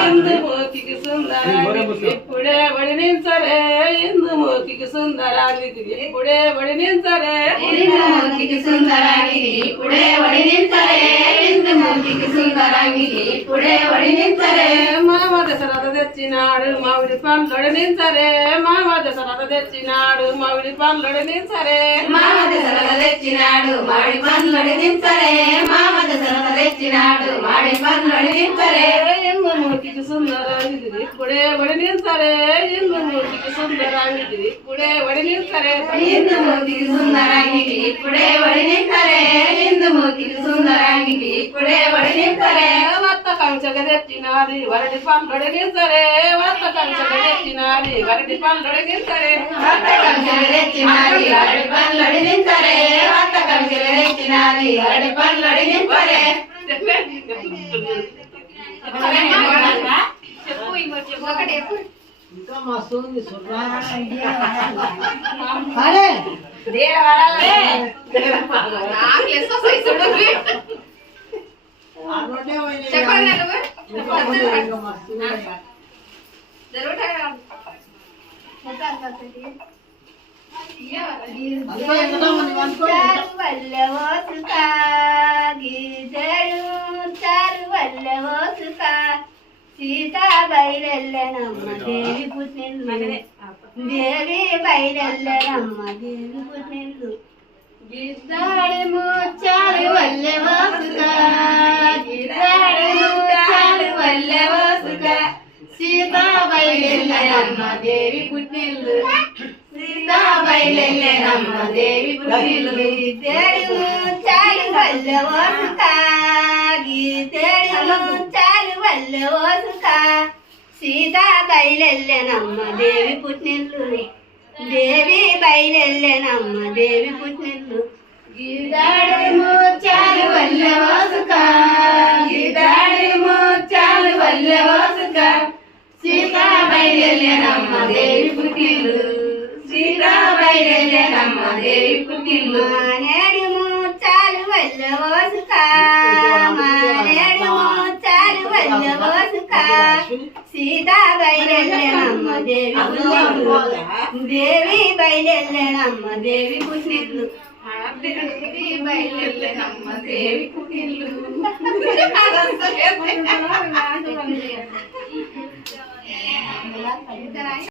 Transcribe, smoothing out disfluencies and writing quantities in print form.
ఇందుమూతికి సుందరానికి ఇప్పుడే వడినించరే ఇందుమూతికి సుందరానికి ఇప్పుడే వడినించరే ఇందుమూతికి సుందరానికి ఇప్పుడే వడినించరే ఇందుమూతికి సుందరానికి ఇప్పుడే వడినించరే మామ దశరథ తెచ్చినాడు మామిడి పండ్లొడినించరే మామ దశరథ తెచ్చినాడు మామిడి పండ్లొడినించరే మామ దశరథ తెచ్చినాడు మామిడి పండ్లొడినించరే మామ దశరథ తెచ్చినాడు మామిడి పండ్లొడినించరే ఇందుమూతికి సుందరానికి ఇప్పుడే వడినించరే ఇందుమూతికి సుందరానికి ఇప్పుడే వడినించరే ఇందుమూతికి సుందరానికి ఇప్పుడే వడినించరే ఇందుమూతికి సుందరానికి ఇప్పుడే వడినించరే వత్త కంచగ తెచ్చినాది వరటి పండ్లొడినించరే వత్త కంచగ తెచ్చినాది వరటి పండ్లొడినించరే వత్త కంచెలు తెచ్చినాది అరటి పండ్లొడినించరే వత్త కంచెలు తెచ్చినాది అరటి పండ్లొడినించరే ఇంకా మస్తు ఉంది సీతా బయలెల్లనమ్మ దేవి పుట్టిల్లు దేవి బయలెల్లనమ్మ దేవి పుట్టిల్లు గిద్దాడి ముచ్చాలు వల్లె వాసుక గిద్దాడి ముచ్చాలు వల్లె వాసుక సీతా బయలెల్లనమ్మ దేవి పుట్టిల్లు సీతా బయలెల్లనమ్మ దేవి పుట్టిల్లు గిద్దాడి ముచ్చాలు వల్లె వాసుక గిద్దాడి ముచ్చాలు వల్లె వాసుక సీతా బయలెల్లనమ్మ దేవి పుట్టిల్లు దేవి బయలెల్లనమ్మ దేవి పుట్టిల్లు గిదాడి ముచ్చాలు వల్లె వాసుక గిదాడి ముచ్చాలు వల్లె వాసుక సీతా బయలెల్లనమ్మ దేవి పుట్టిల్లు సీతా బయలెల్లనమ్మ దేవి పుట్టిల్లు మానేడు ముచ్చాలు వల్లె వాసుక మానేడు ముచ్చాలు వల్లె వాసుక సీతా బయలెల్లనమ్మ దేవి పుట్టిల్లు దేవి బయలెల్లనమ్మ దేవి పుట్టిల్లు దేవి బయలెల్లనమ్మ దేవి పుట్టిల్లు